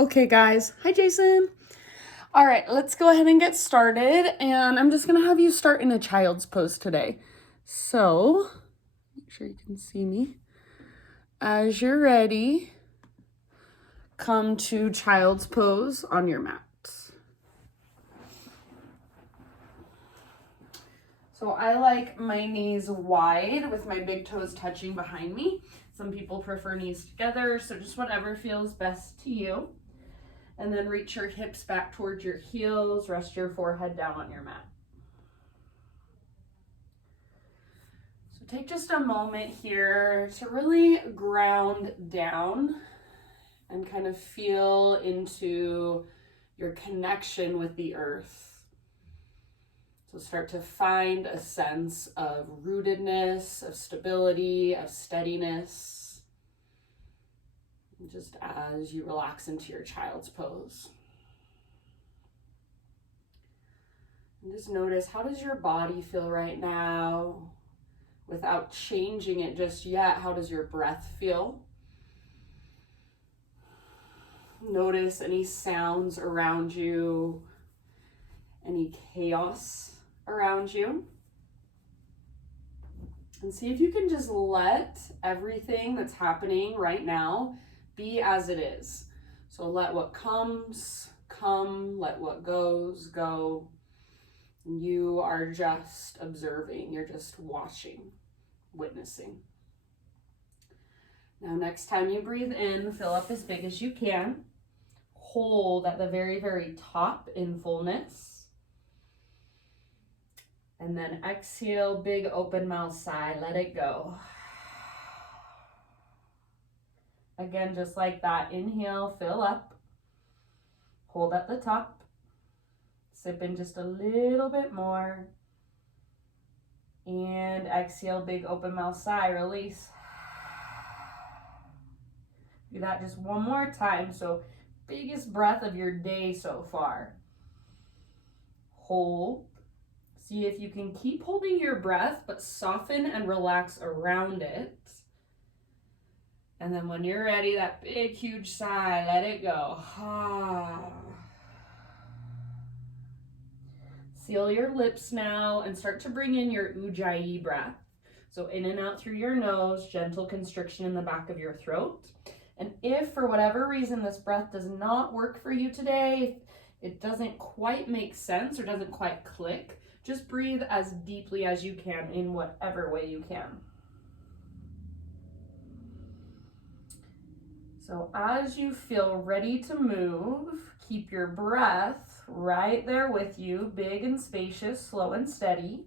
Okay, guys. Hi, Jason. All right, let's go ahead and get started. And I'm just going to have you start in a child's pose today. So, make sure you can see me. As you're ready, come to child's pose on your mat. So I like my knees wide with my big toes touching behind me. Some people prefer knees together, so just whatever feels best to you. And then reach your hips back towards your heels, rest your forehead down on your mat. So take just a moment here to really ground down and kind of feel into your connection with the earth. So start to find a sense of rootedness, of stability, of steadiness, just as you relax into your child's pose. And just notice, how does your body feel right now? Without changing it just yet, how does your breath feel? Notice any sounds around you, any chaos around you. And see if you can just let everything that's happening right now be as it is. So let what comes, come, let what goes, go. You are just observing, you're just watching, witnessing. Now, next time you breathe in, fill up as big as you can. Hold at the very, very top in fullness. And then exhale, big open mouth sigh, let it go. Again, just like that, inhale, fill up. Hold at the top. Sip in just a little bit more. And exhale, big open mouth sigh, release. Do that just one more time. So biggest breath of your day so far. Hold. See if you can keep holding your breath, but soften and relax around it. And then when you're ready, that big, huge sigh, let it go. Seal your lips now and start to bring in your ujjayi breath. So in and out through your nose, gentle constriction in the back of your throat. And if for whatever reason this breath does not work for you today, it doesn't quite make sense or doesn't quite click, just breathe as deeply as you can in whatever way you can. So as you feel ready to move, keep your breath right there with you, big and spacious, slow and steady.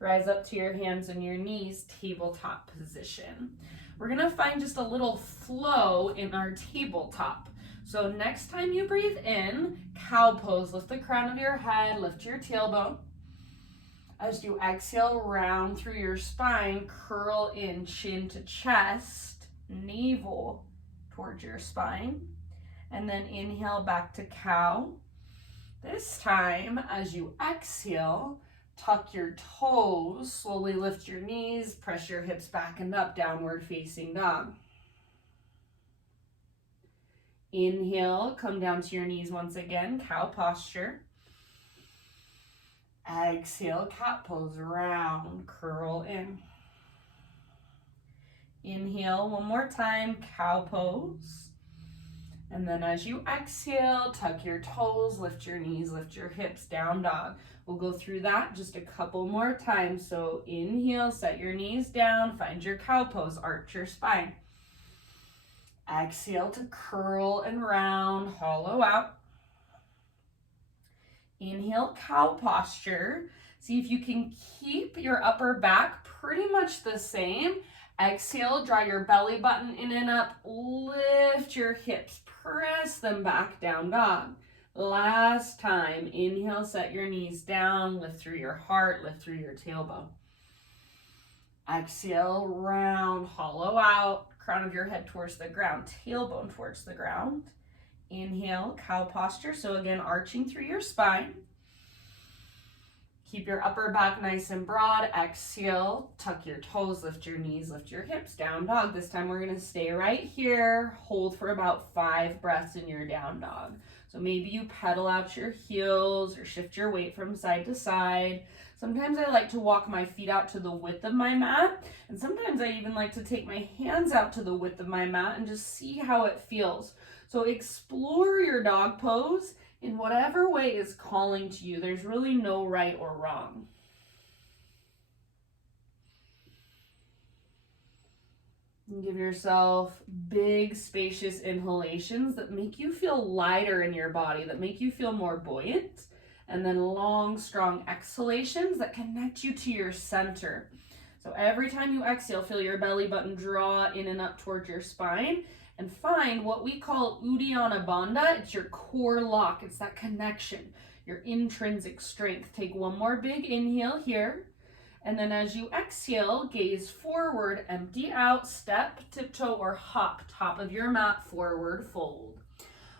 Rise up to your hands and your knees, tabletop position. We're gonna find just a little flow in our tabletop. So next time you breathe in, cow pose, lift the crown of your head, lift your tailbone. As you exhale, round through your spine, curl in, chin to chest, navel towards your spine. And then inhale back to cow. This time, as you exhale, tuck your toes, slowly lift your knees, press your hips back and up, downward facing dog. Inhale, come down to your knees once again, cow posture. Exhale, cat pose, round, curl in. Inhale one more time, cow pose. And then as you exhale, tuck your toes, lift your knees, lift your hips, down dog. We'll go through that just a couple more times. So inhale, set your knees down, find your cow pose, arch your spine. Exhale to curl and round, hollow out. Inhale, cow posture. See if you can keep your upper back pretty much the same. Exhale, draw your belly button in and up, lift your hips, press them back, down dog. Last time, inhale, set your knees down, lift through your heart, lift through your tailbone. Exhale, round, hollow out, crown of your head towards the ground, tailbone towards the ground. Inhale, cow posture. So again, arching through your spine. Keep your upper back nice and broad. Exhale, tuck your toes, lift your knees, lift your hips. Down dog. This time we're gonna stay right here. Hold for about 5 breaths in your down dog. So maybe you pedal out your heels or shift your weight from side to side. Sometimes I like to walk my feet out to the width of my mat. And sometimes I even like to take my hands out to the width of my mat and just see how it feels. So explore your dog pose in whatever way is calling to you. There's really no right or wrong. And give yourself big, spacious inhalations that make you feel lighter in your body, that make you feel more buoyant. And then long, strong exhalations that connect you to your center. So every time you exhale, feel your belly button draw in and up towards your spine. And find what we call Uddiyana Bandha. It's your core lock. It's that connection, your intrinsic strength. Take one more big inhale here. And then as you exhale, gaze forward, empty out, step, tiptoe, or hop, top of your mat, forward fold.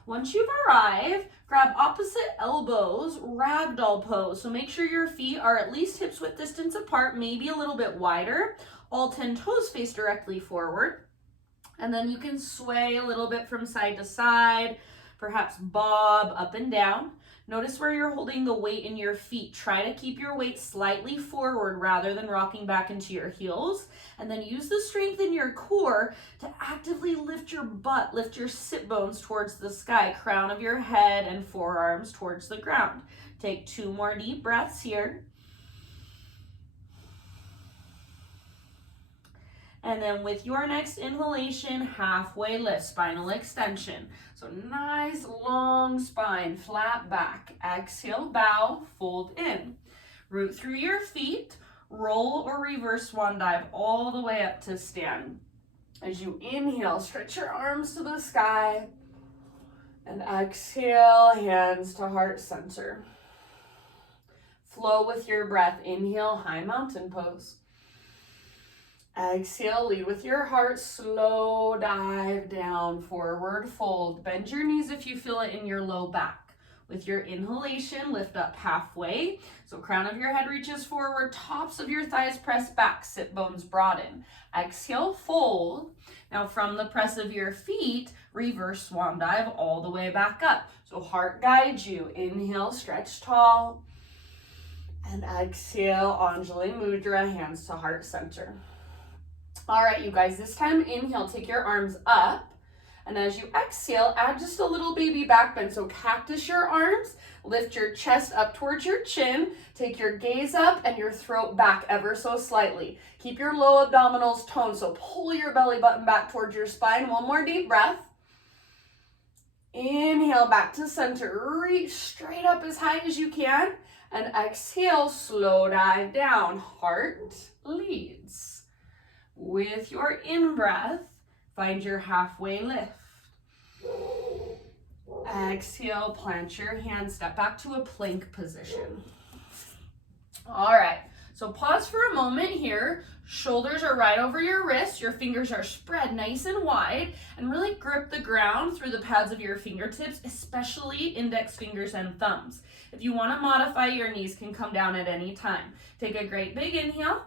Once you've arrived, grab opposite elbows, ragdoll pose. So make sure your feet are at least hips width distance apart, maybe a little bit wider. All 10 toes face directly forward. And then you can sway a little bit from side to side, perhaps bob up and down. Notice where you're holding the weight in your feet. Try to keep your weight slightly forward rather than rocking back into your heels. And then use the strength in your core to actively lift your butt, lift your sit bones towards the sky, crown of your head and forearms towards the ground. Take 2 more deep breaths here. And then with your next inhalation, halfway lift, spinal extension. So nice long spine, flat back. Exhale, bow, fold in. Root through your feet, roll or reverse swan dive all the way up to stand. As you inhale, stretch your arms to the sky. And exhale, hands to heart center. Flow with your breath. Inhale, high mountain pose. Exhale, lead with your heart, slow dive down, forward fold. Bend your knees if you feel it in your low back. With your inhalation, lift up halfway. So crown of your head reaches forward, tops of your thighs press back, sit bones broaden. Exhale, fold. Now from the press of your feet, reverse swan dive all the way back up. So heart guides you. Inhale, stretch tall. And exhale, Anjali Mudra, hands to heart center. All right, you guys, this time inhale, take your arms up. And as you exhale, add just a little baby back bend. So cactus your arms, lift your chest up towards your chin, take your gaze up and your throat back ever so slightly. Keep your low abdominals toned, so pull your belly button back towards your spine. One more deep breath. Inhale, back to center. Reach straight up as high as you can. And exhale, slow dive down. Heart leads. With your in-breath, find your halfway lift. Exhale, plant your hands, step back to a plank position. All right, so pause for a moment here. Shoulders are right over your wrists. Your fingers are spread nice and wide. And really grip the ground through the pads of your fingertips, especially index fingers and thumbs. If you want to modify, your knees can come down at any time. Take a great big inhale.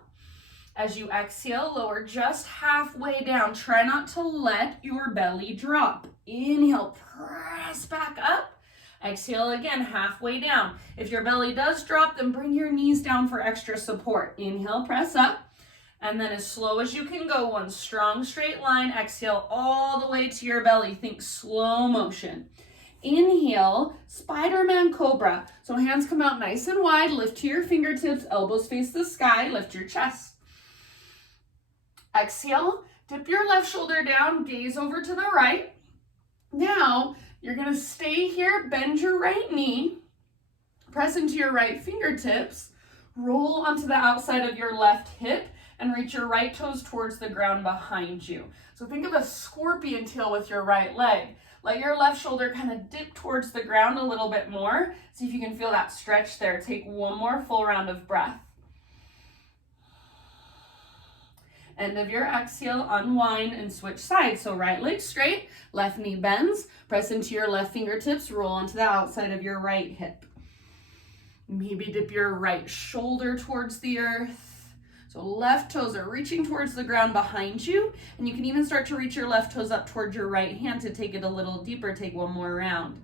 As you exhale, lower just halfway down. Try not to let your belly drop. Inhale, press back up. Exhale again, halfway down. If your belly does drop, then bring your knees down for extra support. Inhale, press up. And then as slow as you can go, one strong straight line. Exhale all the way to your belly. Think slow motion. Inhale, Spider-Man Cobra. So hands come out nice and wide. Lift to your fingertips, elbows face the sky. Lift your chest. Exhale, dip your left shoulder down, gaze over to the right. Now, you're gonna stay here, bend your right knee, press into your right fingertips, roll onto the outside of your left hip, and reach your right toes towards the ground behind you. So think of a scorpion tail with your right leg. Let your left shoulder kind of dip towards the ground a little bit more. See if you can feel that stretch there. Take one more full round of breath. End of your exhale, unwind and switch sides. So right leg straight, left knee bends, press into your left fingertips, roll onto the outside of your right hip. Maybe dip your right shoulder towards the earth. So left toes are reaching towards the ground behind you, and you can even start to reach your left toes up towards your right hand to take it a little deeper. Take one more round.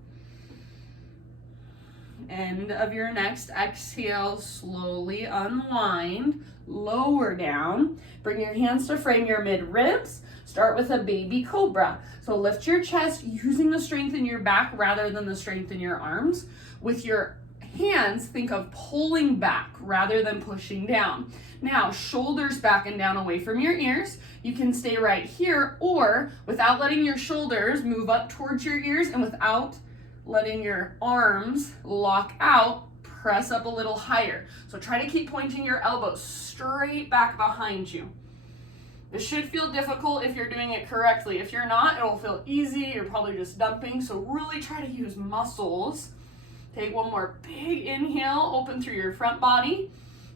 End of your next exhale, slowly unwind, lower down. Bring your hands to frame your mid-ribs. Start with a baby cobra. So lift your chest using the strength in your back rather than the strength in your arms. With your hands, think of pulling back rather than pushing down. Now, shoulders back and down away from your ears. You can stay right here, or without letting your shoulders move up towards your ears and without letting your arms lock out, press up a little higher. So try to keep pointing your elbows straight back behind you. This should feel difficult if you're doing it correctly. If you're not, it'll feel easy. You're probably just dumping. So really try to use muscles. Take one more big inhale, open through your front body.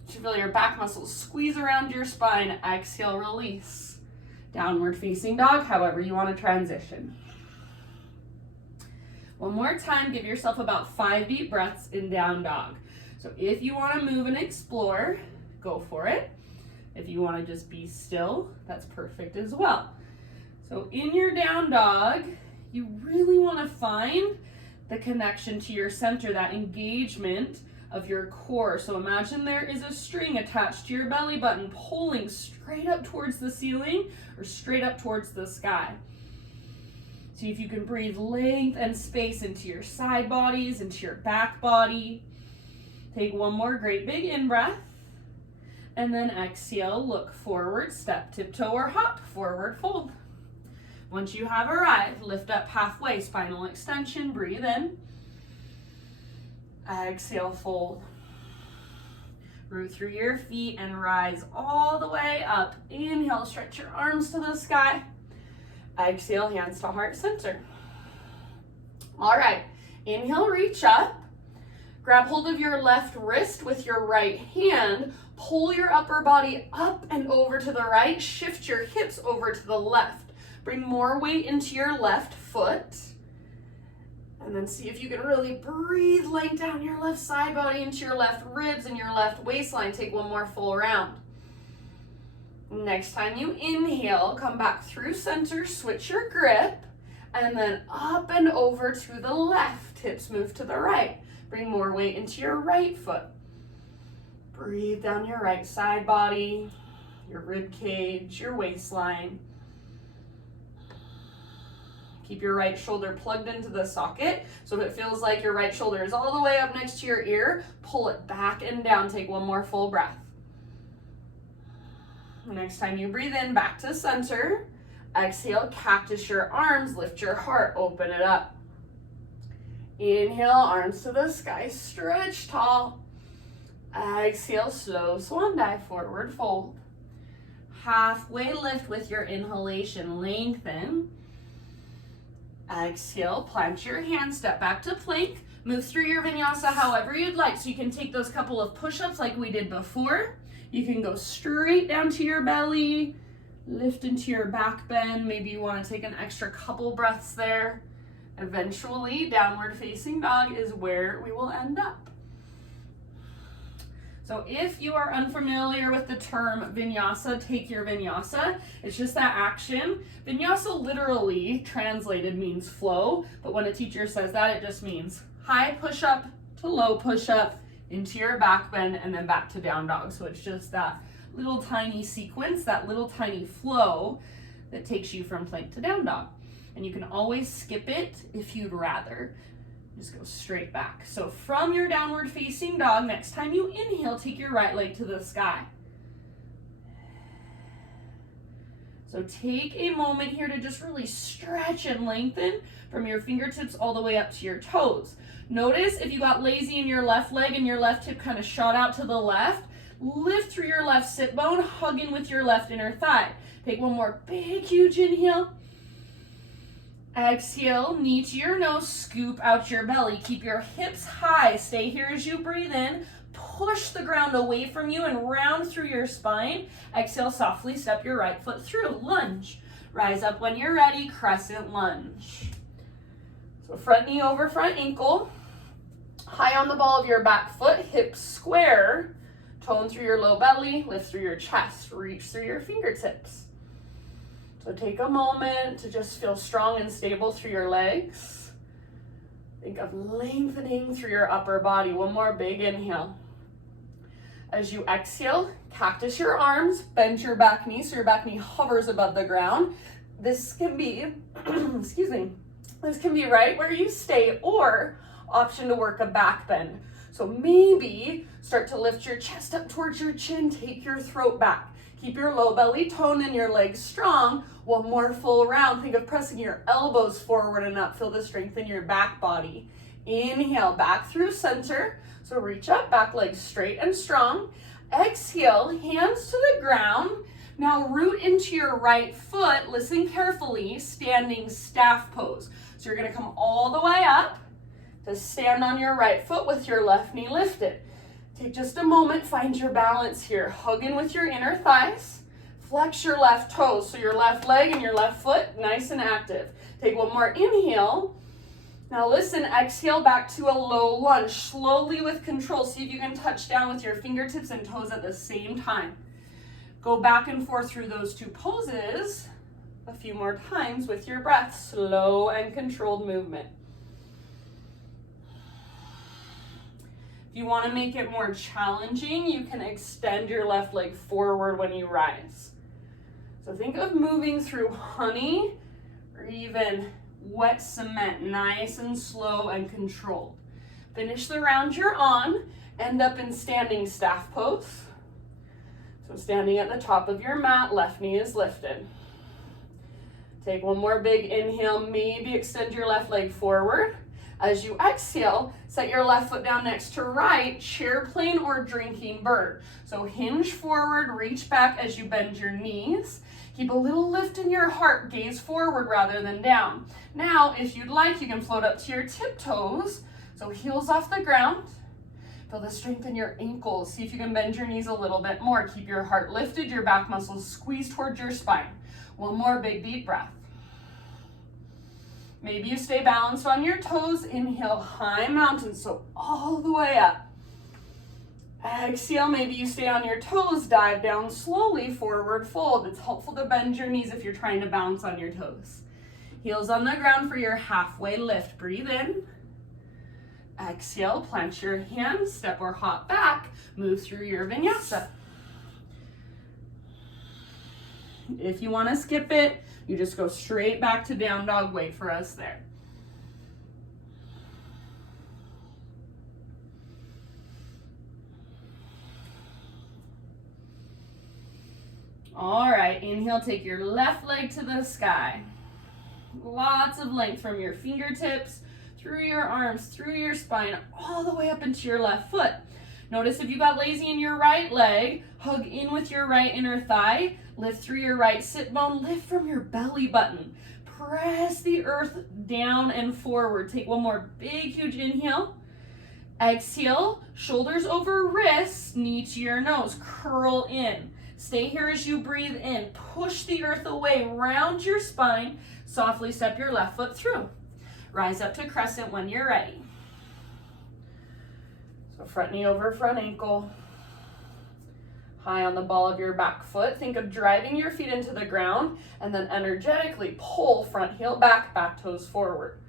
You should feel your back muscles squeeze around your spine. Exhale, release. Downward facing dog, however you want to transition. One more time, give yourself about 5 deep breaths in down dog. So if you want to move and explore, go for it. If you want to just be still, that's perfect as well. So in your down dog, you really want to find the connection to your center, that engagement of your core. So imagine there is a string attached to your belly button pulling straight up towards the ceiling or straight up towards the sky. See if you can breathe length and space into your side bodies, into your back body. Take one more great big in-breath. And then exhale, look forward, step, tiptoe, or hop, forward fold. Once you have arrived, lift up halfway, spinal extension, breathe in. Exhale, fold. Root through your feet and rise all the way up. Inhale, stretch your arms to the sky. Exhale, hands to heart center. All right, inhale, reach up. Grab hold of your left wrist with your right hand. Pull your upper body up and over to the right. Shift your hips over to the left. Bring more weight into your left foot. And then see if you can really breathe, length down your left side body into your left ribs and your left waistline. Take one more full round. Next time you inhale, come back through center, switch your grip, and then up and over to the left. Hips move to the right. Bring more weight into your right foot. Breathe down your right side body, your rib cage, your waistline. Keep your right shoulder plugged into the socket. So if it feels like your right shoulder is all the way up next to your ear, pull it back and down. Take one more full breath. Next time you breathe in, back to center. Exhale, cactus your arms, lift your heart, open it up. Inhale, arms to the sky, stretch tall. Exhale, slow swan dive, forward fold. Halfway lift with your inhalation, lengthen. Exhale, plant your hands, step back to plank. Move through your vinyasa however you'd like. So you can take those couple of push-ups like we did before. You can go straight down to your belly, lift into your back bend. Maybe you want to take an extra couple breaths there. Eventually, downward facing dog is where we will end up. So if you are unfamiliar with the term vinyasa, take your vinyasa. It's just that action. Vinyasa literally translated means flow, but when a teacher says that, it just means high push-up to low push-up, into your back bend, and then back to down dog. So it's just that little tiny sequence, that little tiny flow that takes you from plank to down dog. And you can always skip it if you'd rather. Just go straight back. So from your downward facing dog, next time you inhale, take your right leg to the sky. So take a moment here to just really stretch and lengthen from your fingertips all the way up to your toes. Notice if you got lazy in your left leg and your left hip kind of shot out to the left, lift through your left sit bone, hug in with your left inner thigh. Take one more big, huge inhale. Exhale, knee to your nose, scoop out your belly. Keep your hips high. Stay here as you breathe in. Push the ground away from you and round through your spine. Exhale, softly step your right foot through. Lunge. Rise up when you're ready, crescent lunge. So front knee over front ankle. High on the ball of your back foot, hips square, tone through your low belly, lift through your chest, reach through your fingertips. So take a moment to just feel strong and stable through your legs. Think of lengthening through your upper body. One more big inhale. As you exhale, cactus your arms, bend your back knee so your back knee hovers above the ground. This can be, excuse me, this can be right where you stay, or option to work a back bend. So maybe start to lift your chest up towards your chin, take your throat back. Keep your low belly toned and your legs strong. One more full round. Think of pressing your elbows forward and up. Feel the strength in your back body. Inhale, back through center. So reach up, back legs straight and strong. Exhale, hands to the ground. Now root into your right foot. Listen carefully, standing staff pose. So you're gonna come all the way up to stand on your right foot with your left knee lifted. Take just a moment, find your balance here. Hug in with your inner thighs. Flex your left toes, so your left leg and your left foot nice and active. Take one more inhale. Now listen, exhale back to a low lunge, slowly with control. See if you can touch down with your fingertips and toes at the same time. Go back and forth through those two poses a few more times with your breath. Slow and controlled movement. If you want to make it more challenging, you can extend your left leg forward when you rise. So think of moving through honey or even wet cement, nice and slow and controlled. Finish the round you're on, end up in standing staff pose. So standing at the top of your mat, left knee is lifted. Take one more big inhale, maybe extend your left leg forward. As you exhale, set your left foot down next to right, chair plane or drinking bird. So hinge forward, reach back as you bend your knees. Keep a little lift in your heart, gaze forward rather than down. Now, if you'd like, you can float up to your tiptoes. So heels off the ground. Feel the strength in your ankles. See if you can bend your knees a little bit more. Keep your heart lifted, your back muscles squeezed towards your spine. One more big deep breath. Maybe you stay balanced on your toes. Inhale, high mountain, so all the way up. Exhale, maybe you stay on your toes, dive down slowly, forward fold. It's helpful to bend your knees if you're trying to balance on your toes. Heels on the ground for your halfway lift. Breathe in. Exhale, plant your hands, step or hop back, move through your vinyasa. If you want to skip it, you just go straight back to down dog. Wait for us there. All right, inhale, take your left leg to the sky. Lots of length from your fingertips, through your arms, through your spine, all the way up into your left foot. Notice if you got lazy in your right leg, hug in with your right inner thigh, lift through your right sit bone, lift from your belly button. Press the earth down and forward. Take one more big, huge inhale. Exhale, shoulders over wrists, knee to your nose, curl in. Stay here as you breathe in. Push the earth away, round your spine, softly step your left foot through. Rise up to crescent when you're ready. So front knee over front ankle. High on the ball of your back foot. Think of driving your feet into the ground and then energetically pull front heel back, back toes forward.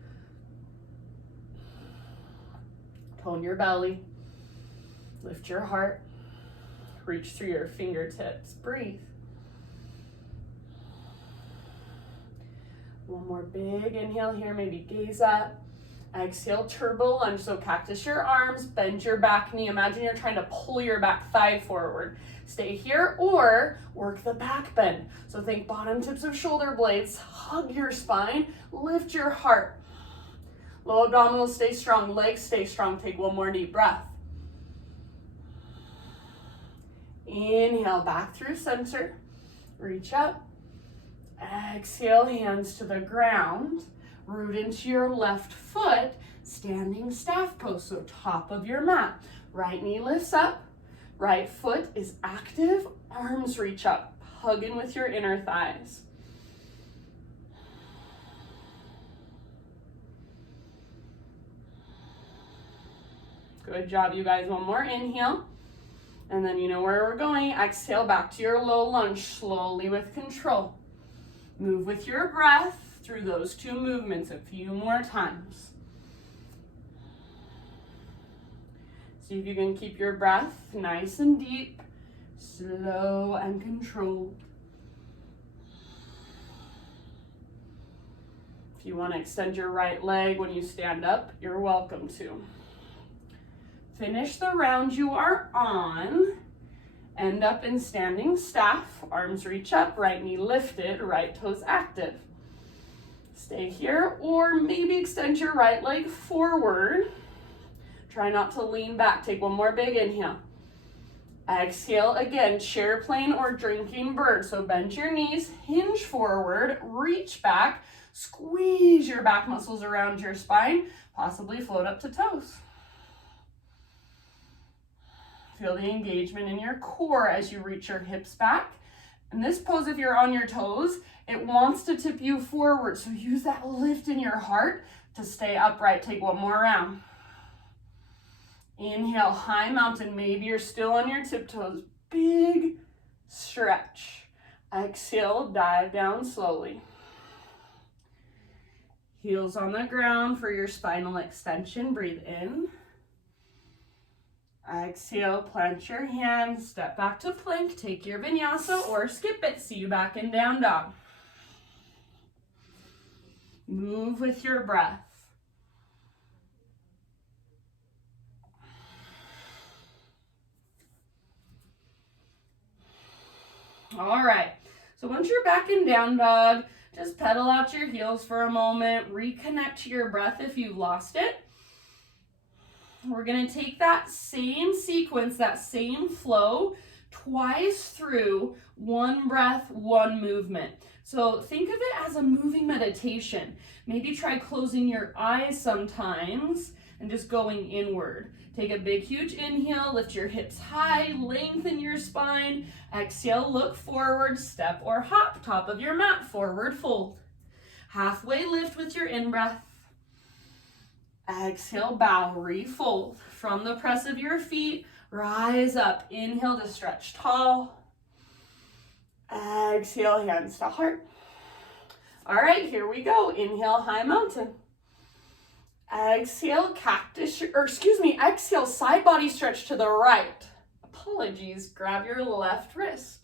Tone your belly. Lift your heart. Reach through your fingertips. Breathe. One more big inhale here, maybe gaze up. Exhale, turbo lunge. So cactus your arms, bend your back knee. Imagine you're trying to pull your back thigh forward. Stay here or work the back bend. So think bottom tips of shoulder blades, hug your spine, lift your heart. Low abdominals stay strong, legs stay strong. Take one more deep breath. Inhale, back through center. Reach up. Exhale, hands to the ground. Root into your left foot, standing staff pose, so top of your mat. Right knee lifts up, right foot is active, arms reach up, hug in with your inner thighs. Good job, you guys. One more inhale. And then you know where we're going. Exhale back to your low lunge, slowly with control. Move with your breath through those two movements a few more times. See if you can keep your breath nice and deep, slow and controlled. If you want to extend your right leg when you stand up, you're welcome to. Finish the round you are on. End up in standing staff. Arms reach up, right knee lifted, right toes active. Stay here, or maybe extend your right leg forward. Try not to lean back. Take one more big inhale. Exhale again, chair plane or drinking bird. So bend your knees, hinge forward, reach back, squeeze your back muscles around your spine, possibly float up to toes. Feel the engagement in your core as you reach your hips back. In this pose, if you're on your toes, it wants to tip you forward. So use that lift in your heart to stay upright. Take one more round. Inhale, high mountain. Maybe you're still on your tiptoes. Big stretch. Exhale, dive down slowly. Heels on the ground for your spinal extension. Breathe in. Exhale, plant your hands, step back to plank, take your vinyasa or skip it. See you back in down dog. Move with your breath. All right, so once you're back in down dog, just pedal out your heels for a moment, reconnect to your breath if you've lost it. We're going to take that same sequence, that same flow, twice through one breath, one movement. So think of it as a moving meditation. Maybe try closing your eyes sometimes and just going inward. Take a big, huge inhale, lift your hips high, lengthen your spine. Exhale, look forward, step or hop, top of your mat, forward fold. Halfway lift with your in-breath. Exhale, bow, refold. From the press of your feet, rise up. Inhale to stretch tall. Exhale, hands to heart. All right, here we go. Inhale, high mountain. Exhale, exhale, side body stretch to the right. Apologies, grab your left wrist.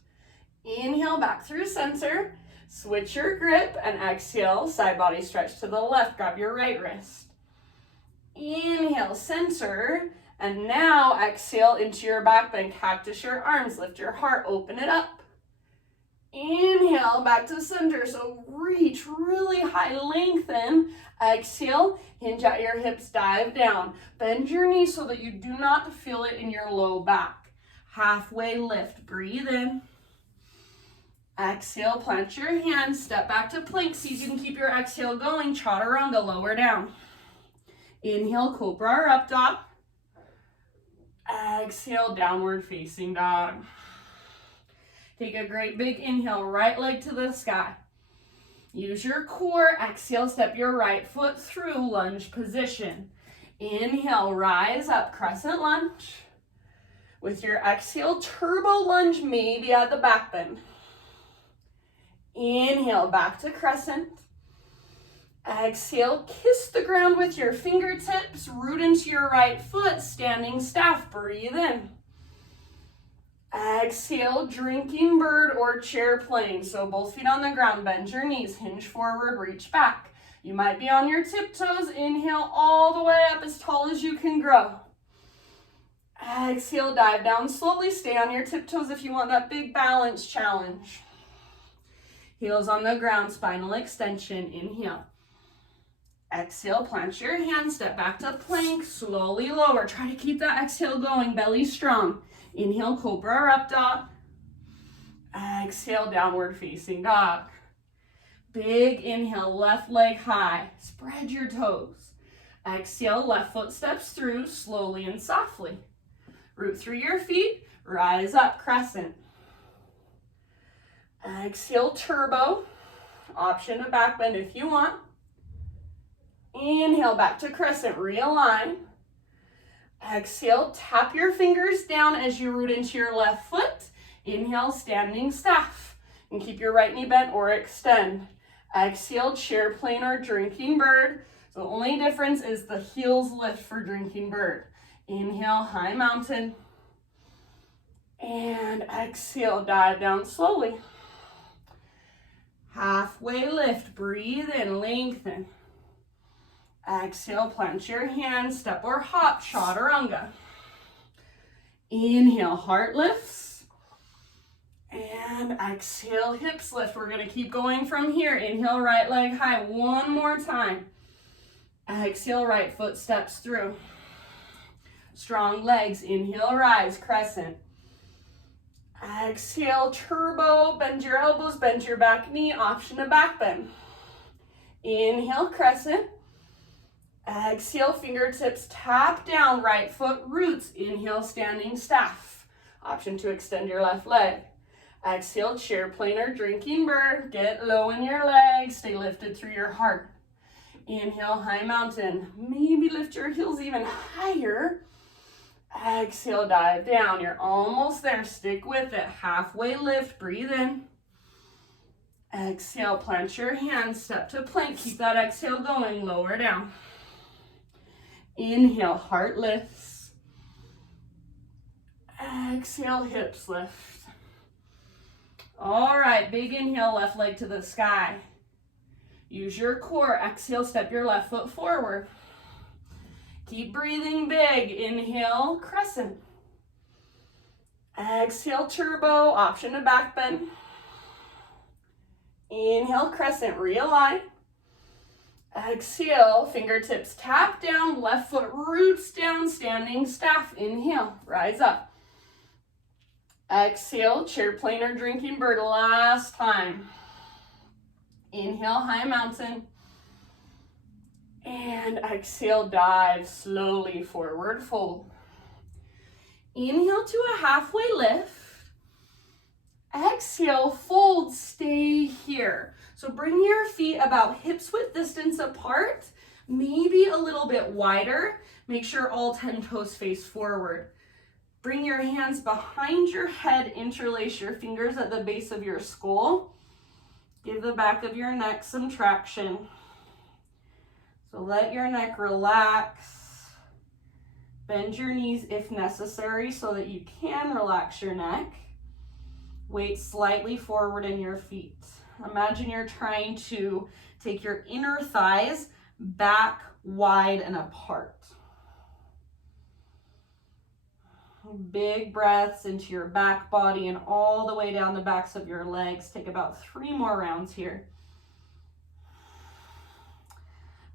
Inhale, back through center. Switch your grip and exhale, side body stretch to the left. Grab your right wrist. Inhale, center, and now exhale into your back bend. Cactus your arms, lift your heart, open it up. Inhale, back to center, so reach really high, lengthen. Exhale, hinge at your hips, dive down. Bend your knees so that you do not feel it in your low back. Halfway lift, breathe in. Exhale, plant your hands, step back to plank. See if you can keep your exhale going. Chaturanga, lower down. Inhale, cobra or up dog. Exhale, downward facing dog. Take a great big inhale, right leg to the sky. Use your core. Exhale, step your right foot through lunge position. Inhale, rise up, crescent lunge. With your exhale, turbo lunge, maybe at the back bend. Inhale, back to crescent. Exhale, kiss the ground with your fingertips, root into your right foot, standing staff, breathe in. Exhale, drinking bird or chair plane. So both feet on the ground, bend your knees, hinge forward, reach back. You might be on your tiptoes. Inhale all the way up as tall as you can grow. Exhale, dive down slowly. Stay on your tiptoes if you want that big balance challenge. Heels on the ground, spinal extension. Inhale. Exhale, plant your hands, step back to plank, slowly lower. Try to keep that exhale going, belly strong. Inhale, cobra or up dog. Exhale, downward facing dog. Big inhale, left leg high. Spread your toes. Exhale, left foot steps through, slowly and softly. Root through your feet, rise up, crescent. Exhale, turbo. Option to back bend if you want. Inhale, back to crescent, realign. Exhale, tap your fingers down as you root into your left foot. Inhale, standing staff. And keep your right knee bent or extend. Exhale, chair plane or drinking bird. So the only difference is the heels lift for drinking bird. Inhale, high mountain. And exhale, dive down slowly. Halfway lift, breathe in, lengthen. Exhale, plant your hands, step or hop, chaturanga. Inhale, heart lifts. And exhale, hips lift. We're gonna keep going from here. Inhale, right leg high, one more time. Exhale, right foot steps through. Strong legs, inhale, rise, crescent. Exhale, turbo, bend your elbows, bend your back knee, option to back bend. Inhale, crescent. Exhale, fingertips tap down, right foot roots. Inhale, standing staff. Option to extend your left leg. Exhale, chair plane or drinking bird. Get low in your legs, stay lifted through your heart. Inhale, high mountain. Maybe lift your heels even higher. Exhale, dive down. You're almost there. Stick with it. Halfway lift. Breathe in. Exhale, plant your hands. Step to plank. Keep that exhale going. Lower down. Inhale, heart lifts. Exhale, hips lift. All right, big inhale, left leg to the sky. Use your core. Exhale, step your left foot forward. Keep breathing big. Inhale, crescent. Exhale, turbo, option to back bend. Inhale, crescent, realign. Exhale, fingertips tap down, left foot roots down, standing staff. Inhale, rise up. Exhale, chair plane or drinking bird, last time. Inhale, high mountain. And exhale, dive slowly forward fold. Inhale to a halfway lift. Exhale, fold, stay here. So bring your feet about hips width distance apart, maybe a little bit wider. Make sure all 10 toes face forward. Bring your hands behind your head, interlace your fingers at the base of your skull. Give the back of your neck some traction. So let your neck relax. Bend your knees if necessary so that you can relax your neck. Weight slightly forward in your feet. Imagine you're trying to take your inner thighs back, wide, and apart. Big breaths into your back body and all the way down the backs of your legs. Take about 3 more rounds here.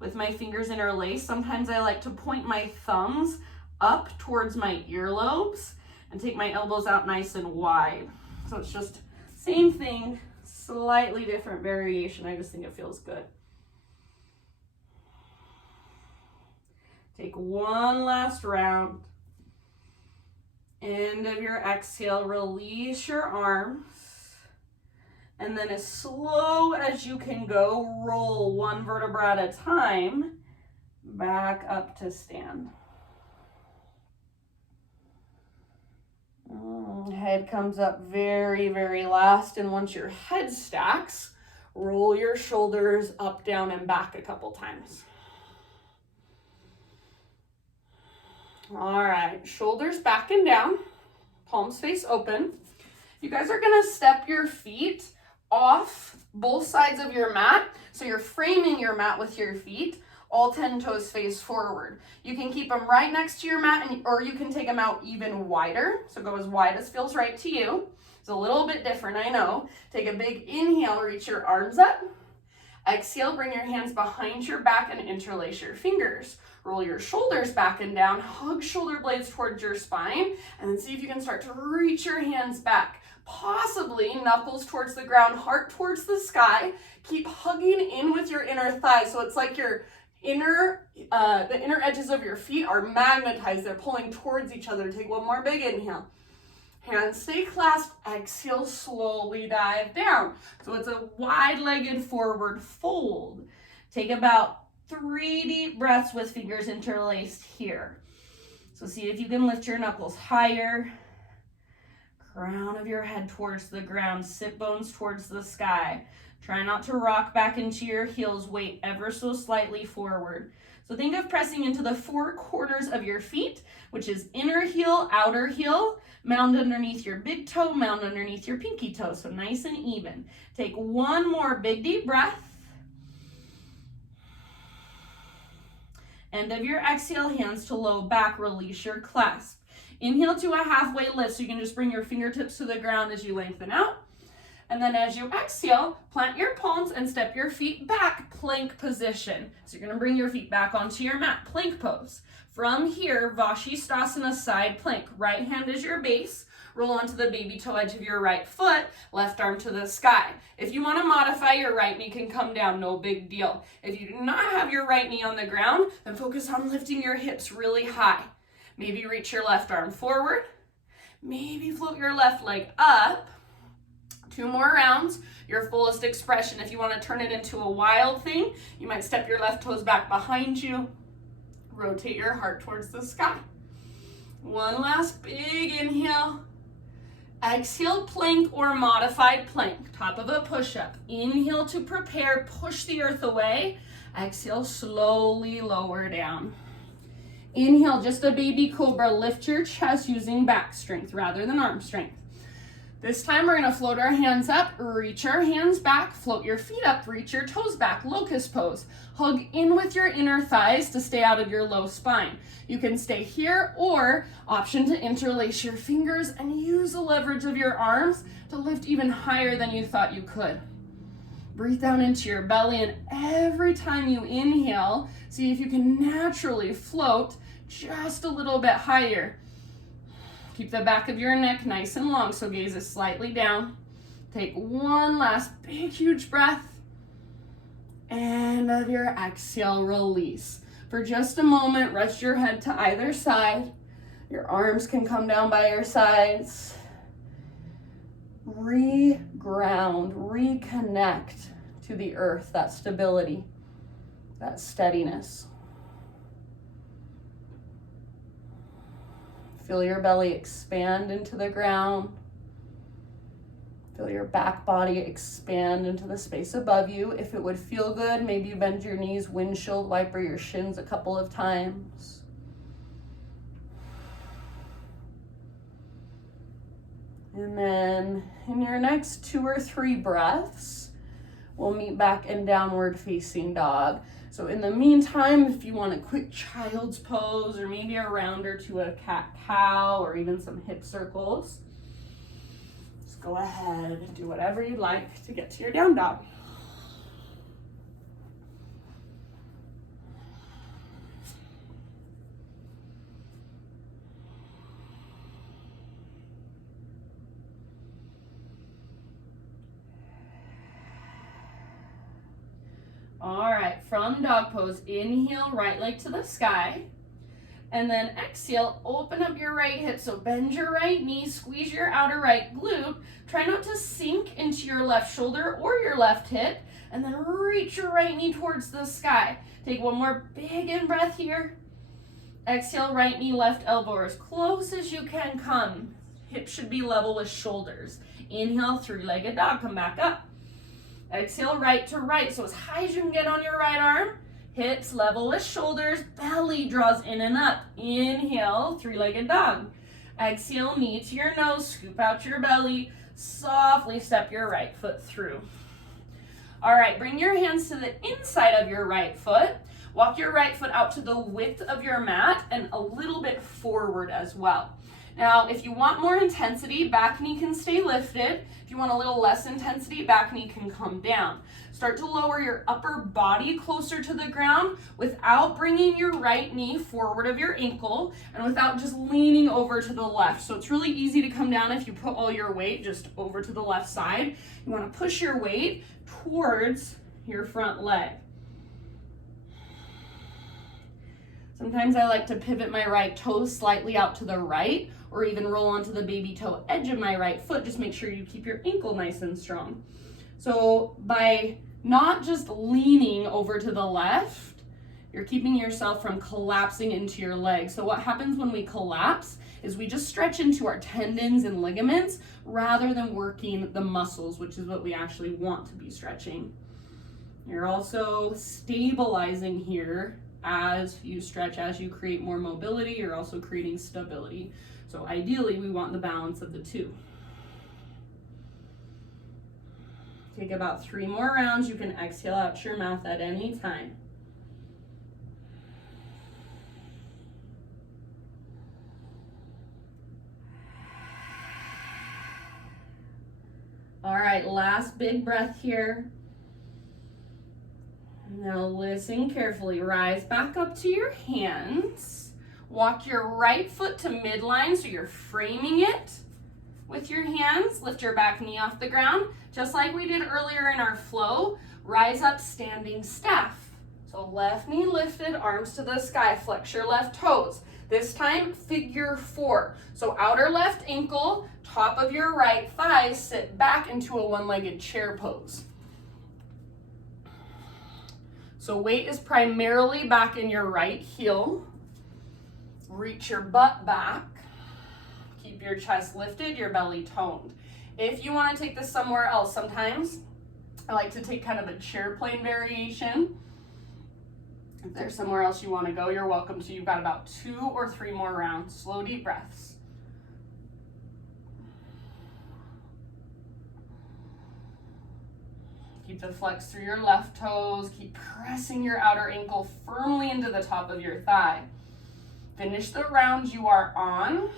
With my fingers interlaced, sometimes I like to point my thumbs up towards my earlobes and take my elbows out nice and wide. So it's just same thing, slightly different variation. I just think it feels good. Take one last round. End of your exhale, release your arms. And then as slow as you can go, roll 1 vertebra at a time, back up to stand. Head comes up very, very last. And once your head stacks, roll your shoulders up, down, and back a couple times. All right, shoulders back and down, palms face open. You guys are gonna step your feet off both sides of your mat. So you're framing your mat with your feet, all 10 toes face forward. You can keep them right next to your mat, or you can take them out even wider. So go as wide as feels right to you. It's a little bit different, I know. Take a big inhale, reach your arms up. Exhale, bring your hands behind your back and interlace your fingers. Roll your shoulders back and down, hug shoulder blades towards your spine, and then see if you can start to reach your hands back. Possibly knuckles towards the ground, heart towards the sky. Keep hugging in with your inner thighs. So it's like your the inner edges of your feet are magnetized. They're pulling towards each other. Take one more big inhale. Hands stay clasped. Exhale, slowly dive down. So it's a wide-legged forward fold. Take about 3 deep breaths with fingers interlaced here. So see if you can lift your knuckles higher. Crown of your head towards the ground, sit bones towards the sky. Try not to rock back into your heels, weight ever so slightly forward. So think of pressing into the 4 corners of your feet, which is inner heel, outer heel, mound underneath your big toe, mound underneath your pinky toe, so nice and even. Take one more big deep breath. End of your exhale, hands to low back, release your clasp. Inhale to a halfway lift, so you can just bring your fingertips to the ground as you lengthen out. And then as you exhale, plant your palms and step your feet back, plank position. So you're gonna bring your feet back onto your mat, plank pose. From here, Vashisthasana, side plank. Right hand is your base. Roll onto the baby toe edge of your right foot, left arm to the sky. If you wanna modify, your right knee can come down, no big deal. If you do not have your right knee on the ground, then focus on lifting your hips really high. Maybe reach your left arm forward. Maybe float your left leg up. 2 more rounds, your fullest expression. If you want to turn it into a wild thing, you might step your left toes back behind you. Rotate your heart towards the sky. One last big inhale. Exhale, plank or modified plank. Top of a push-up. Inhale to prepare, push the earth away. Exhale, slowly lower down. Inhale, just a baby cobra. Lift your chest using back strength rather than arm strength. This time we're gonna float our hands up, reach our hands back, float your feet up, reach your toes back, locust pose. Hug in with your inner thighs to stay out of your low spine. You can stay here, or option to interlace your fingers and use the leverage of your arms to lift even higher than you thought you could. Breathe down into your belly, and every time you inhale, see if you can naturally float just a little bit higher. Keep the back of your neck nice and long, so gaze is slightly down. Take one last big, huge breath. End of your exhale, release. For just a moment, rest your head to either side. Your arms can come down by your sides. Re-ground, reconnect to the earth, that stability, that steadiness. Feel your belly expand into the ground. Feel your back body expand into the space above you. If it would feel good, maybe you bend your knees, windshield wiper your shins a couple of times. And then in your next 2 or 3 breaths, we'll meet back in downward facing dog. So in the meantime, if you want a quick child's pose or maybe a rounder to a cat-cow or even some hip circles, just go ahead and do whatever you'd like to get to your down dog. All right, from dog pose, inhale, right leg to the sky. And then exhale, open up your right hip. So bend your right knee, squeeze your outer right glute. Try not to sink into your left shoulder or your left hip. And then reach your right knee towards the sky. Take one more big in breath here. Exhale, right knee, left elbow as close as you can come. Hips should be level with shoulders. Inhale, 3-legged dog, come back up. Exhale, right to right, so as high as you can get on your right arm. Hips level with shoulders, belly draws in and up. Inhale, 3-legged dog. Exhale, knee to your nose, scoop out your belly. Softly step your right foot through. All right, bring your hands to the inside of your right foot. Walk your right foot out to the width of your mat and a little bit forward as well. Now, if you want more intensity, back knee can stay lifted. If you want a little less intensity, back knee can come down. Start to lower your upper body closer to the ground without bringing your right knee forward of your ankle and without just leaning over to the left. So it's really easy to come down if you put all your weight just over to the left side. You want to push your weight towards your front leg. Sometimes I like to pivot my right toe slightly out to the right, or even roll onto the baby toe edge of my right foot. Just make sure you keep your ankle nice and strong. So by not just leaning over to the left, You're keeping yourself from collapsing into your legs. So what happens when we collapse is we just stretch into our tendons and ligaments rather than working the muscles, which is what we actually want to be stretching. You're also stabilizing here as you stretch, as you create more mobility, you're also creating stability. So ideally, we want the balance of the two. Take about 3 more rounds. You can exhale out your mouth at any time. All right, last big breath here. Now listen carefully. Rise back up to your hands. Walk your right foot to midline so you're framing it with your hands. Lift your back knee off the ground. Just like we did earlier in our flow, rise up standing staff. So left knee lifted, arms to the sky, flex your left toes. This time, figure 4. So outer left ankle, top of your right thigh, sit back into a one-legged chair pose. So weight is primarily back in your right heel. Reach your butt back. Keep your chest lifted, your belly toned. If you want to take this somewhere else, sometimes I like to take kind of a chair plane variation. If there's somewhere else you want to go, you're welcome to. You've got about 2 or 3 more rounds. Slow, deep breaths. Keep the flex through your left toes. Keep pressing your outer ankle firmly into the top of your thigh. Finish the round you are on.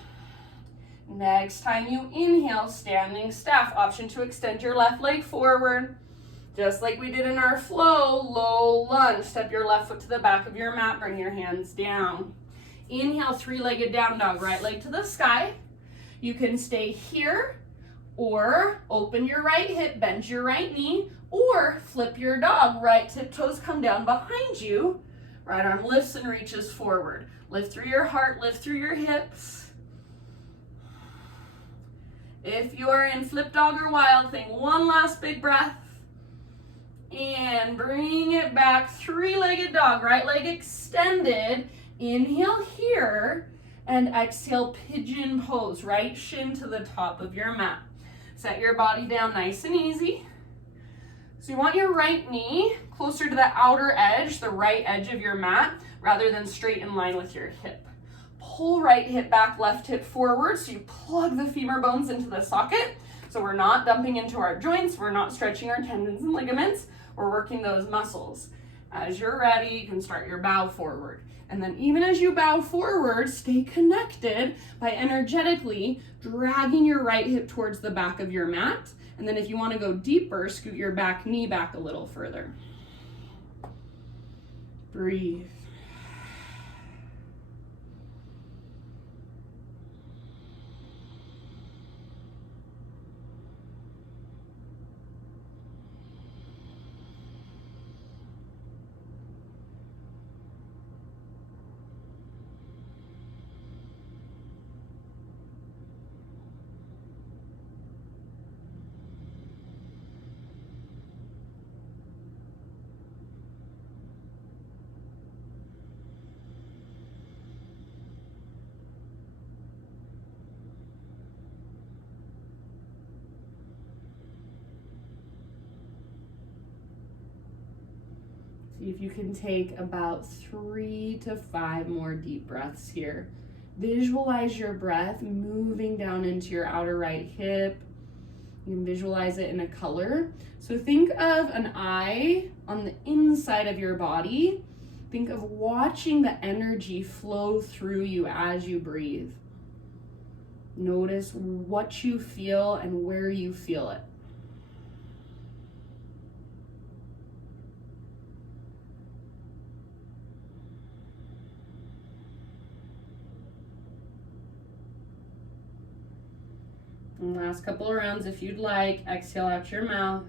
Next time you inhale, standing staff. Option to extend your left leg forward. Just like we did in our flow, low lunge. Step your left foot to the back of your mat, bring your hands down. Inhale, 3-legged down dog, right leg to the sky. You can stay here or open your right hip, bend your right knee, or flip your dog, right tiptoes come down behind you. Right arm lifts and reaches forward. Lift through your heart, lift through your hips. If you are in flip dog or wild thing, one last big breath. And bring it back, 3-legged dog, right leg extended. Inhale here and exhale, pigeon pose, right shin to the top of your mat. Set your body down nice and easy. So you want your right knee closer to the outer edge, the right edge of your mat, rather than straight in line with your hip. Pull right hip back, left hip forward, so you plug the femur bones into the socket. So we're not dumping into our joints, we're not stretching our tendons and ligaments, we're working those muscles. As you're ready, you can start your bow forward. And then even as you bow forward, stay connected by energetically dragging your right hip towards the back of your mat. And then if you want to go deeper, scoot your back knee back a little further. Breathe. See if you can take about 3 to 5 more deep breaths here. Visualize your breath moving down into your outer right hip. You can visualize it in a color. So think of an eye on the inside of your body. Think of watching the energy flow through you as you breathe. Notice what you feel and where you feel it. And last couple of rounds, if you'd like, exhale out your mouth.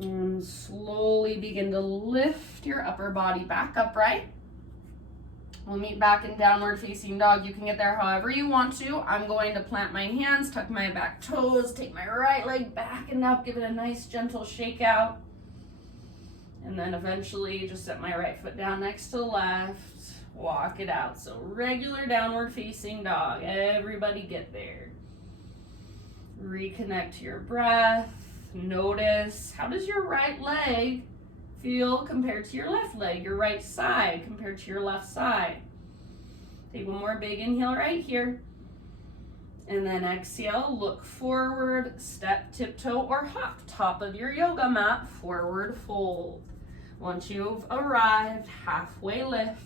And slowly begin to lift your upper body back upright. We'll meet back in downward facing dog. You can get there however you want to. I'm going to plant my hands, tuck my back toes, take my right leg back and up, give it a nice gentle shake out. And then eventually just set my right foot down next to the left, walk it out. So regular downward facing dog. Everybody get there. Reconnect to your breath. Notice, how does your right leg feel compared to your left leg, your right side compared to your left side? Take one more big inhale right here. And then exhale, look forward, step, tiptoe, or hop. Top of your yoga mat, forward fold. Once you've arrived, halfway lift.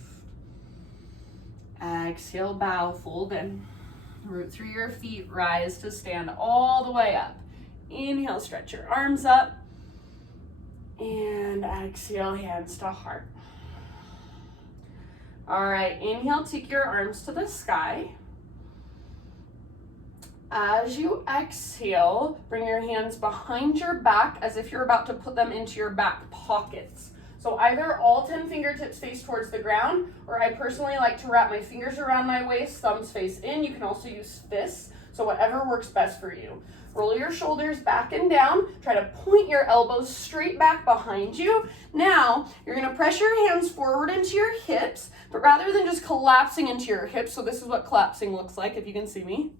Exhale, bow, fold in. Root through your feet, rise to stand all the way up. Inhale, stretch your arms up. And exhale, hands to heart. All right, inhale, take your arms to the sky. As you exhale, bring your hands behind your back as if you're about to put them into your back pockets. So either all 10 fingertips face towards the ground, or I personally like to wrap my fingers around my waist, thumbs face in. You can also use fists, so whatever works best for you. Roll your shoulders back and down. Try to point your elbows straight back behind you. Now, you're gonna press your hands forward into your hips, but rather than just collapsing into your hips, so this is what collapsing looks like, if you can see me.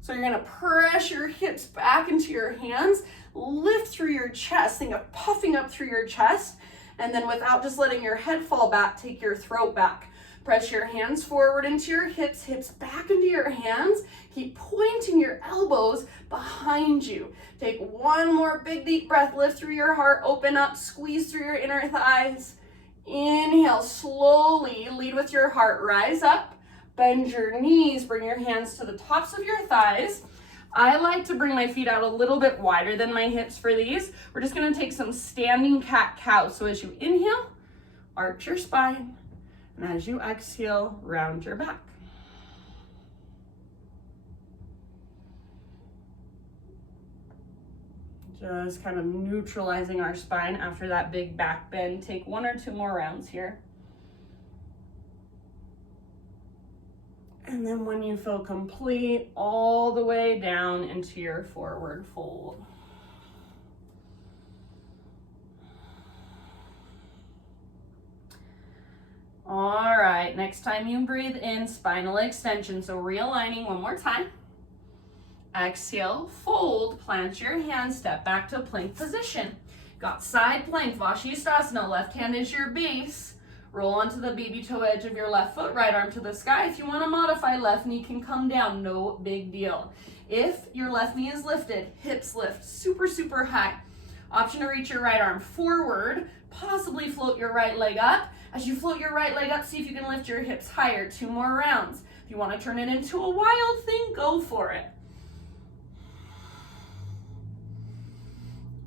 So you're gonna press your hips back into your hands, lift through your chest, think of puffing up through your chest, and then without just letting your head fall back, take your throat back. Press your hands forward into your hips, hips back into your hands. Keep pointing your elbows behind you. Take one more big deep breath, lift through your heart, open up, squeeze through your inner thighs. Inhale, slowly lead with your heart, rise up, bend your knees, bring your hands to the tops of your thighs. I like to bring my feet out a little bit wider than my hips for these. We're just gonna take some standing cat-cow. So as you inhale, arch your spine. And as you exhale, round your back. Just kind of neutralizing our spine after that big back bend. Take one or two more rounds here. And then when you feel complete, all the way down into your forward fold. All right, next time you breathe in, spinal extension. So realigning one more time. Exhale, fold, plant your hands, step back to plank position. Got side plank, Vashisthasana, left hand is your base. Roll onto the baby toe edge of your left foot, right arm to the sky. If you want to modify, left knee can come down, no big deal. If your left knee is lifted, hips lift super, super high. Option to reach your right arm forward, possibly float your right leg up. As you float your right leg up, see if you can lift your hips higher. 2 more rounds. If you want to turn it into a wild thing, go for it.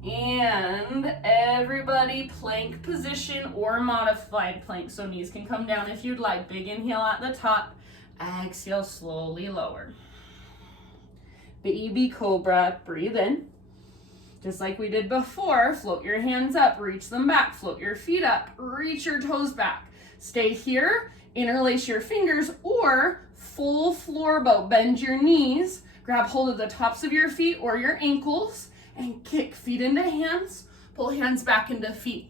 And everybody plank position or modified plank. So knees can come down if you'd like. Big inhale at the top. Exhale, slowly lower. Baby cobra, breathe in. Just like we did before, float your hands up, reach them back, float your feet up, reach your toes back. Stay here, interlace your fingers, or full floor bow. Bend your knees, grab hold of the tops of your feet or your ankles, and kick feet into hands, pull hands back into feet.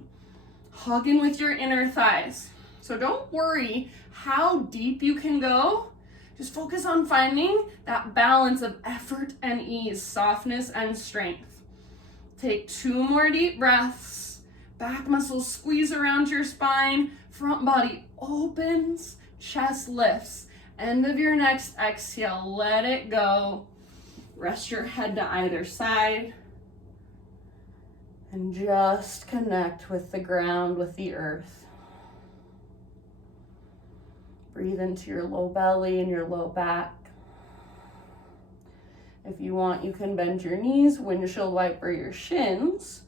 Hug in with your inner thighs. So don't worry how deep you can go. Just focus on finding that balance of effort and ease, softness and strength. Take 2 more deep breaths. Back muscles squeeze around your spine. Front body opens, chest lifts. End of your next exhale, let it go. Rest your head to either side. And just connect with the ground, with the earth. Breathe into your low belly and your low back. If you want, you can bend your knees, windshield wiper your shins,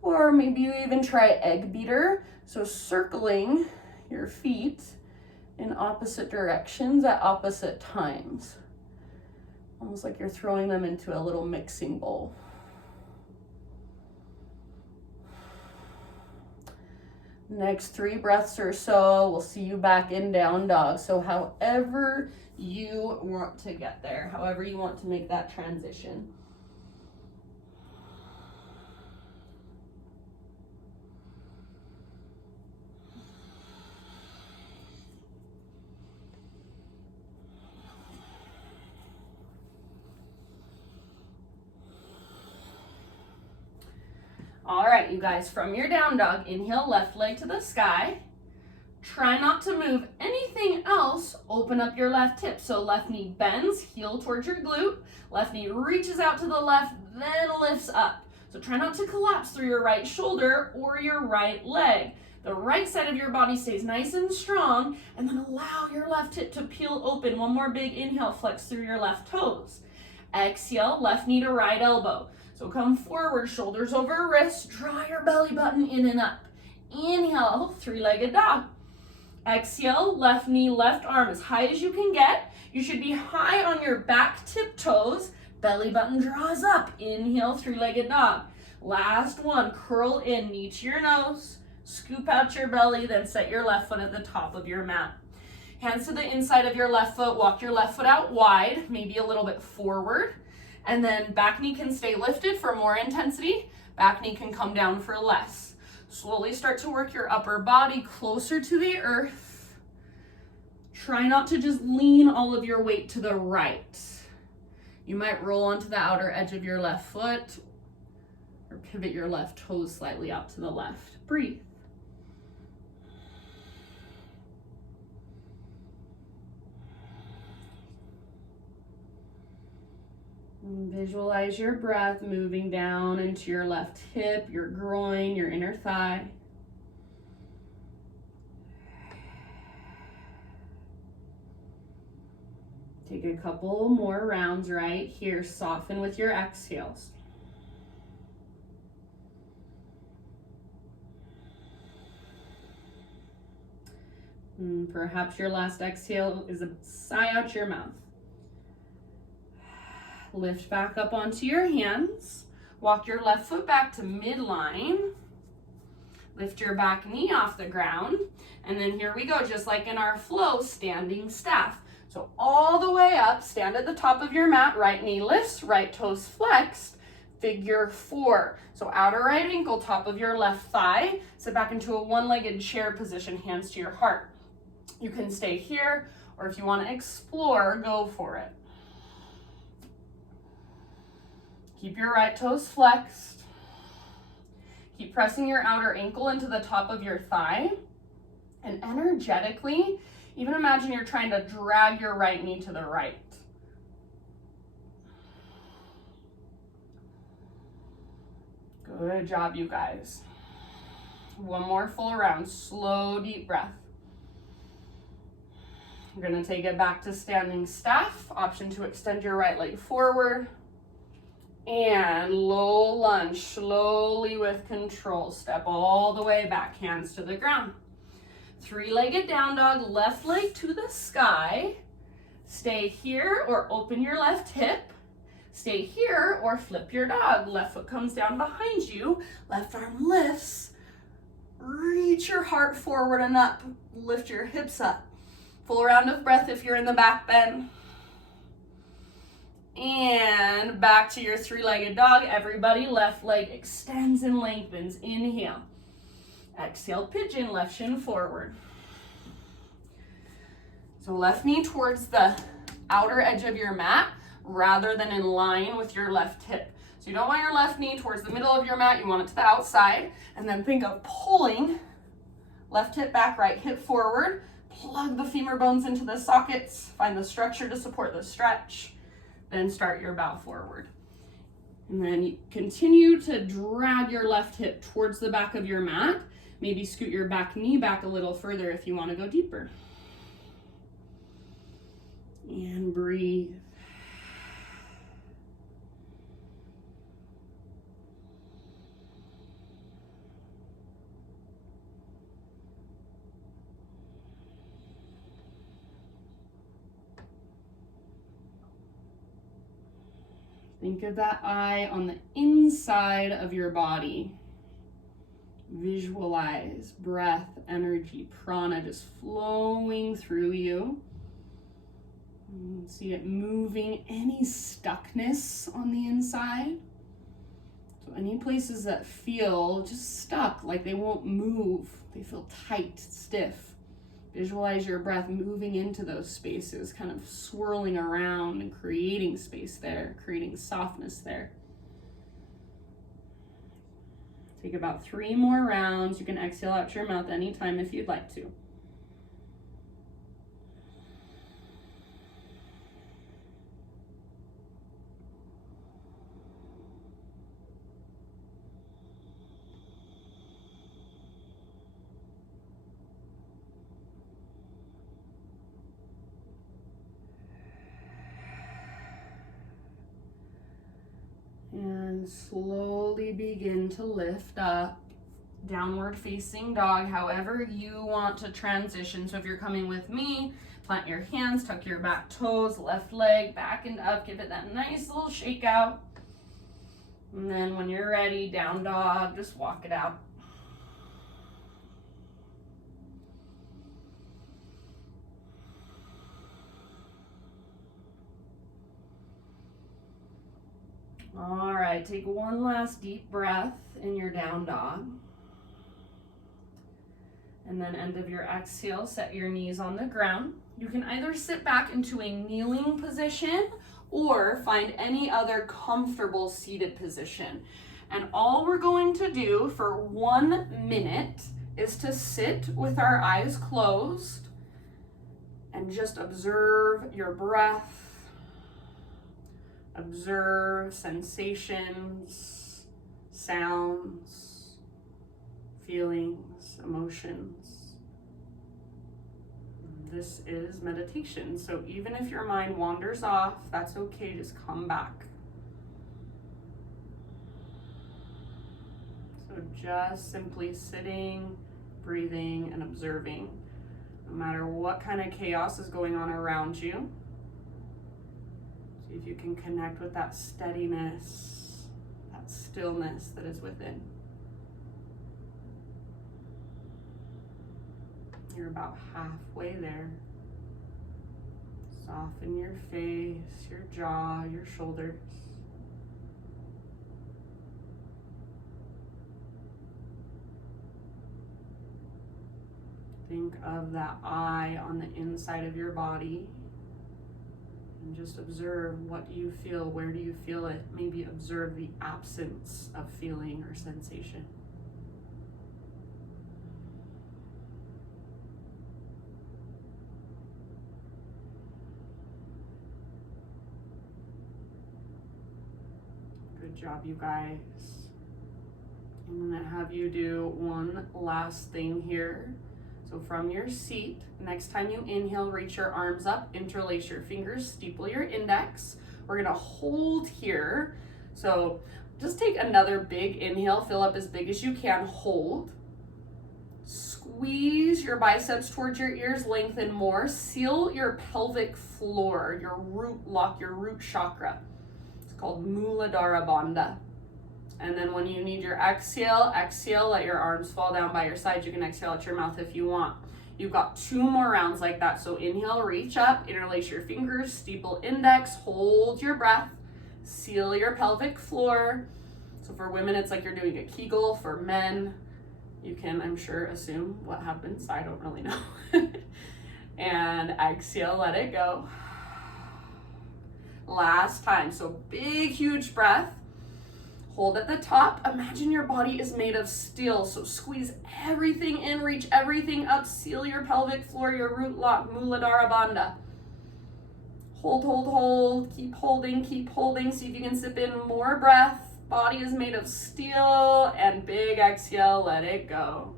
or maybe you even try egg beater. So circling your feet in opposite directions at opposite times. Almost like you're throwing them into a little mixing bowl. Next 3 breaths or so, we'll see you back in down dog. So however you want to get there, however you want to make that transition. All right, you guys, from your down dog, inhale, left leg to the sky. Try not to move anything else. Open up your left hip. So left knee bends, heel towards your glute. Left knee reaches out to the left, then lifts up. So try not to collapse through your right shoulder or your right leg. The right side of your body stays nice and strong, and then allow your left hip to peel open. One more big inhale, flex through your left toes. Exhale, left knee to right elbow. So come forward, shoulders over wrists, draw your belly button in and up. Inhale, 3-legged dog. Exhale, left knee, left arm as high as you can get. You should be high on your back tiptoes. Belly button draws up. Inhale, 3-legged dog. Last one, curl in, knee to your nose. Scoop out your belly, then set your left foot at the top of your mat. Hands to the inside of your left foot. Walk your left foot out wide, maybe a little bit forward. And then back knee can stay lifted for more intensity. Back knee can come down for less. Slowly start to work your upper body closer to the earth. Try not to just lean all of your weight to the right. You might roll onto the outer edge of your left foot or pivot your left toes slightly out to the left. Breathe. Visualize your breath moving down into your left hip, your groin, your inner thigh. Take a couple more rounds right here. Soften with your exhales. And perhaps your last exhale is a sigh out your mouth. Lift back up onto your hands. Walk your left foot back to midline. Lift your back knee off the ground. And then here we go, just like in our flow, standing staff. So all the way up, stand at the top of your mat, right knee lifts, right toes flexed, figure 4. So outer right ankle, top of your left thigh. Sit back into a one-legged chair position, hands to your heart. You can stay here, or if you want to explore, go for it. Keep your right toes flexed. Keep pressing your outer ankle into the top of your thigh. And energetically, even imagine you're trying to drag your right knee to the right. Good job, you guys. One more full round. Slow, deep breath. You're going to take it back to standing staff. Option to extend your right leg forward. And low lunge, slowly with control. Step all the way back, hands to the ground. 3-legged down dog, left leg to the sky. Stay here or open your left hip. Stay here or flip your dog. Left foot comes down behind you. Left arm lifts. Reach your heart forward and up. Lift your hips up. Full round of breath if you're in the back bend. And back to your 3-legged dog. Everybody, left leg extends and lengthens. Inhale. Exhale, pigeon, left shin forward. So left knee towards the outer edge of your mat rather than in line with your left hip. So you don't want your left knee towards the middle of your mat. You want it to the outside. And then think of pulling left hip back, right hip forward. Plug the femur bones into the sockets. Find the structure to support the stretch. Then start your bow forward. And then you continue to drag your left hip towards the back of your mat. Maybe scoot your back knee back a little further if you want to go deeper. And breathe. Think of that eye on the inside of your body. Visualize breath, energy, prana just flowing through you. See it moving any stuckness on the inside. So any places that feel just stuck, like they won't move, they feel tight, stiff. Visualize your breath moving into those spaces, kind of swirling around and creating space there, creating softness there. Take about 3 more rounds. You can exhale out your mouth anytime if you'd like to. And slowly begin to lift up. Downward facing dog, however you want to transition. So if you're coming with me, plant your hands, tuck your back toes, left leg back and up, give it that nice little shake out. And then when you're ready, down dog, just walk it out. All right, take one last deep breath in your down dog. And then end of your exhale, set your knees on the ground. You can either sit back into a kneeling position or find any other comfortable seated position. And all we're going to do for 1 minute is to sit with our eyes closed and just observe your breath. Observe sensations, sounds, feelings, emotions. This is meditation, so even if your mind wanders off, that's okay, just come back. So just simply sitting, breathing, and observing, no matter what kind of chaos is going on around you. See if you can connect with that steadiness, that stillness that is within. You're about halfway there. Soften your face, your jaw, your shoulders. Think of that eye on the inside of your body. And just observe what you feel. Where do you feel it? Maybe observe the absence of feeling or sensation. Good job, you guys. I'm gonna have you do one last thing here. So from your seat, next time you inhale, reach your arms up, interlace your fingers, steeple your index. We're gonna hold here. So just take another big inhale, fill up as big as you can, hold. Squeeze your biceps towards your ears, lengthen more. Seal your pelvic floor, your root lock, your root chakra. It's called Muladhara Bandha. And then when you need your exhale, let your arms fall down by your sides. You can exhale out your mouth if you want. You've got 2 more rounds like that. So inhale, reach up, interlace your fingers, steeple index, hold your breath, seal your pelvic floor. So for women, it's like you're doing a Kegel. For men, you can, I'm sure, assume what happens. I don't really know. And exhale, let it go. Last time. So big, huge breath. Hold at the top. Imagine your body is made of steel. So squeeze everything in, reach everything up, seal your pelvic floor, your root lock, Muladhara Bandha. Hold, hold, hold. Keep holding, keep holding. See if you can sip in more breath. Body is made of steel. And big exhale, let it go.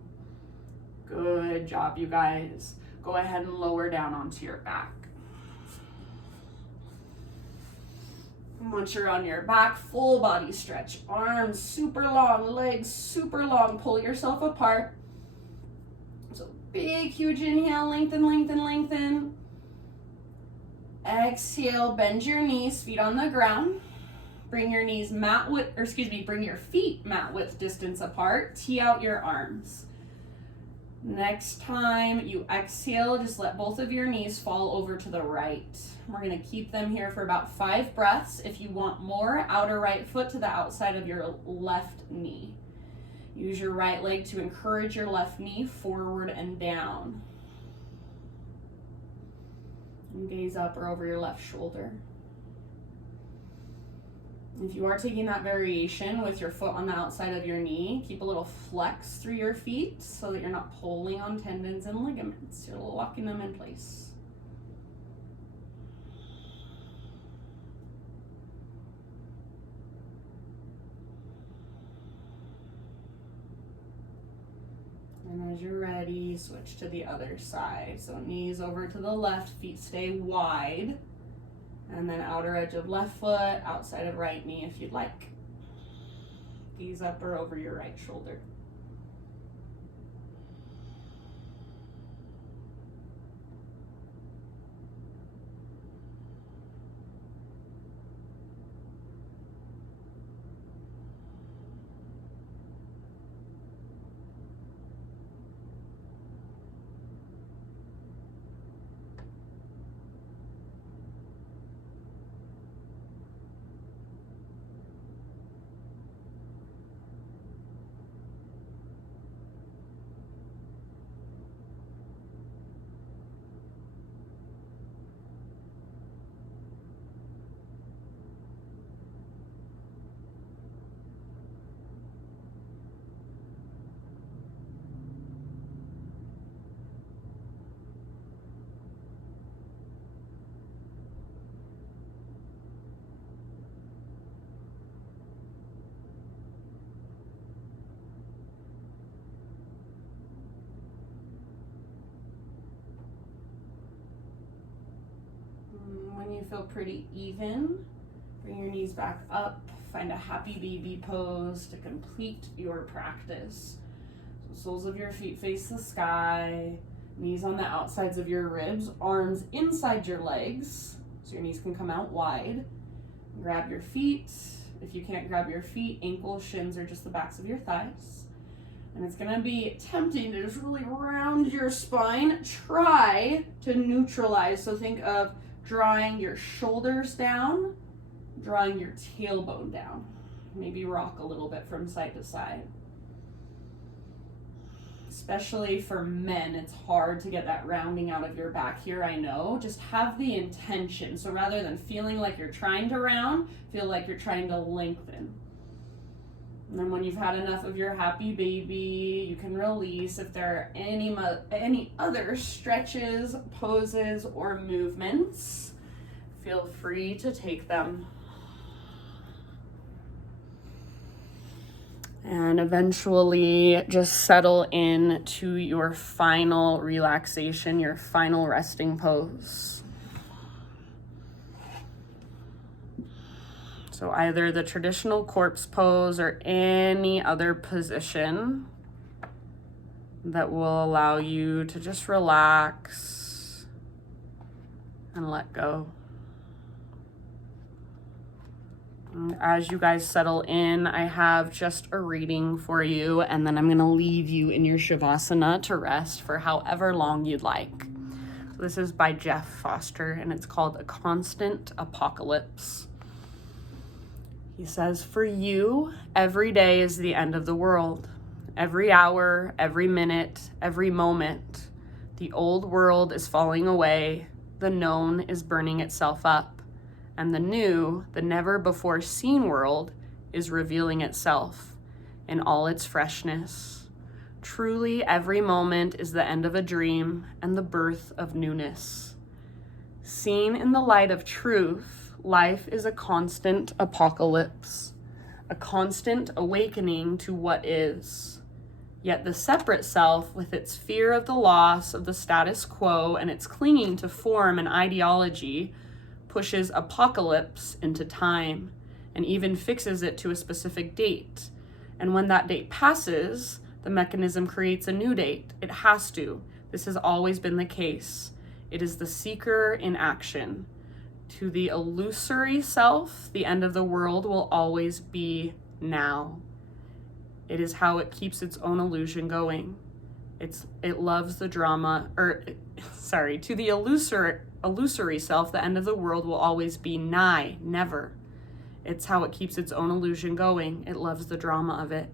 Good job, you guys. Go ahead and lower down onto your back. Once you're on your back, full body stretch. Arms super long, legs super long. Pull yourself apart. So big, huge inhale, lengthen, lengthen, lengthen. Exhale, bend your knees, feet on the ground. Bring your knees bring your feet mat width distance apart. Tee out your arms. Next time you exhale, just let both of your knees fall over to the right. We're going to keep them here for about 5 breaths. If you want more, outer right foot to the outside of your left knee. Use your right leg to encourage your left knee forward and down. And gaze up or over your left shoulder. If you are taking that variation with your foot on the outside of your knee, keep a little flex through your feet so that you're not pulling on tendons and ligaments. You're locking them in place. And as you're ready, switch to the other side. So knees over to the left, feet stay wide. And then outer edge of left foot, outside of right knee if you'd like. Gaze up or over your right shoulder. When you feel pretty even, bring your knees back up, find a happy baby pose to complete your practice. So soles of your feet face the sky, knees on the outsides of your ribs, arms inside your legs, so your knees can come out wide. Grab your feet. If you can't grab your feet, ankles, shins, or just the backs of your thighs. And it's gonna be tempting to just really round your spine. Try to neutralize, so think of drawing your shoulders down, drawing your tailbone down. Maybe rock a little bit from side to side. Especially for men, it's hard to get that rounding out of your back here, I know. Just have the intention. So rather than feeling like you're trying to round, feel like you're trying to lengthen. And then when you've had enough of your happy baby, you can release. If there are any other stretches, poses, or movements, feel free to take them. And eventually just settle in to your final relaxation, your final resting pose. So either the traditional corpse pose or any other position that will allow you to just relax and let go. And as you guys settle in, I have just a reading for you, and then I'm going to leave you in your Shavasana to rest for however long you'd like. So this is by Jeff Foster, and it's called A Constant Apocalypse. He says, "For you, every day is the end of the world. Every hour, every minute, every moment. The old world is falling away. The known is burning itself up. And the new, the never-before-seen world is revealing itself in all its freshness. Truly, every moment is the end of a dream and the birth of newness. Seen in the light of truth, life is a constant apocalypse, a constant awakening to what is. Yet the separate self, with its fear of the loss of the status quo and its clinging to form and ideology, pushes apocalypse into time and even fixes it to a specific date. And when that date passes, the mechanism creates a new date. It has to. This has always been the case. It is the seeker in action. To the illusory self, the end of the world will always be now. It is how it keeps its own illusion going. It loves the drama, to the illusory self, the end of the world will always be nigh, never. It's how it keeps its own illusion going. It loves the drama of it.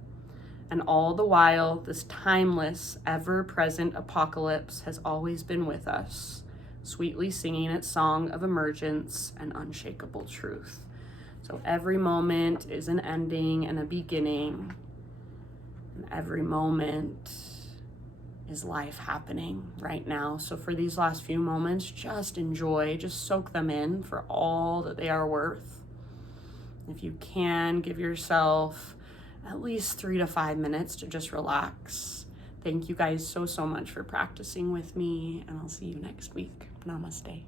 And all the while, this timeless, ever-present apocalypse has always been with us, sweetly singing its song of emergence and unshakable truth. So every moment is an ending and a beginning. And every moment is life happening right now. So for these last few moments, just enjoy, just soak them in for all that they are worth. If you can, give yourself at least 3 to 5 minutes to just relax. Thank you guys so much for practicing with me, and I'll see you next week. Namaste.